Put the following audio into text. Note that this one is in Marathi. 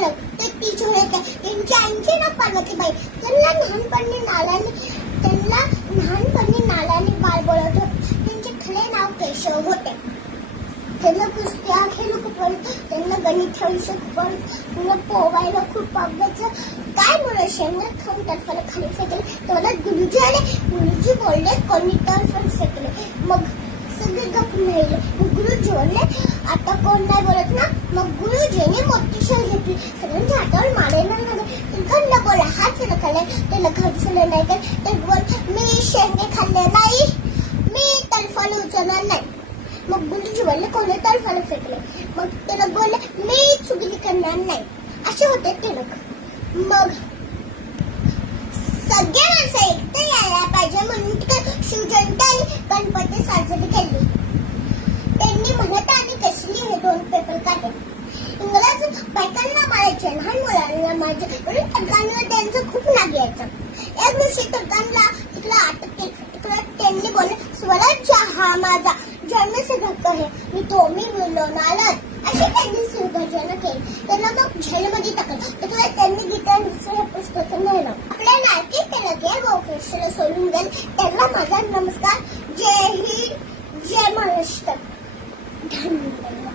केलं ते टीचर होते त्यांची ना पार्वती बाई त्यांना लहानपणी नालाने बाळ बोलत होते. त्यांचे खरे नाव केशव होते. त्यांना कुस्त्या खेळणं खूप आवडतं, त्यांना गणित खेळायचं खूप आवडतं, त्यांना पोवायला खूप आवडायचं. काय मुलं शेंगदाणे खाऊन तर्फाला खाली फेकले तेव्हा गुरुजी आले. गुरुजी बोलले कोणी तर्फाला फेकले. मग सगळे गप्प राहिले. मग गुरुजी बोलले आता कोण नाही बोलत ना. मग गुरुजीने मोठी शेळ घेतली, सगळ्यांच्या हातावर मारायला लागले. घरला बोला हात त्याला खाल्ले, त्याला घरचलं नाही तर ते बोल मी शेंगे खाल्ले नाही, मी तर्फाला उचलणार नाही. मग गुरुजी बोलले कोणी तर्फाला फेकले. मग त्याला बोलले मी चुगली करणार नाही. असे होते ते लोक. मग सगळे माणसं एकटे यायला पाहिजे म्हणून शिवजयंती गणपती साजरी केली. त्यांनी म्हणत आणि कसली हे 2 पेपर काढले. इंग्रज बायकांना मारायचे, लहान मुलांना मारायचे म्हणून टरकांवर त्यांचं खूप नाग यायचं. एक दिवशी टरकांना तिकडे अटक केली. तिकडे त्यांनी बोलले स्वराज्य हा माझा जन्मसिद्ध हक्क आहे, मी मिळवणार अशी त्यांनी सुघोषणा केली. त्यांना मग जेलमध्ये टाकलं. तिकडे त्यांनी गीतांचं हे पुस्तक लिहिलं. आपल्या नाट्य केलं गोकृष्ण सोडून गेले. त्यांना माझा नमस्कार. जय हिंद, जय महाराष्ट्र. धन्यवाद.